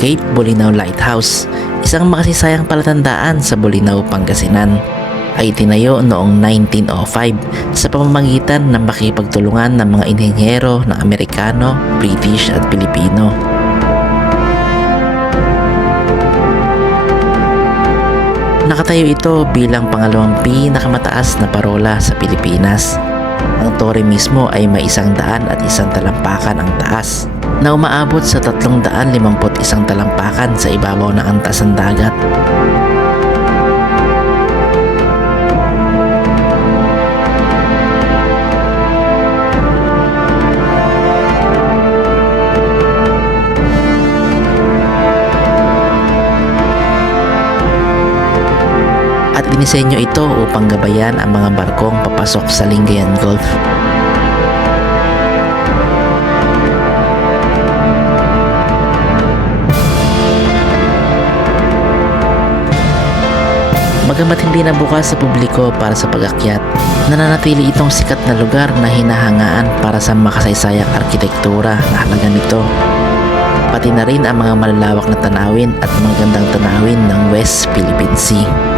Cape Bulinaw Lighthouse, isang makasisayang palatandaan sa Bulinaw, Pangasinan ay tinayo noong 1905 sa pamamagitan ng makipagtulungan ng mga inhenyero ng Amerikano, British at Pilipino. Nakatayo ito bilang pangalawang pinakamataas na parola sa Pilipinas. Ang tore mismo ay may isang daan at isang talampakan ang taas na umaabot sa 351 talampakan sa ibabaw ng antas ng dagat. Dinisenyo ito upang gabayan ang mga barkong papasok sa Lingayen Gulf. Bagamat hindi na bukas sa publiko para sa pag-akyat, nananatili itong sikat na lugar na hinahangaan para sa makasaysayang arkitektura na halaga nito. Pati na rin ang mga malalawak na tanawin at magandang tanawin ng West Philippine Sea.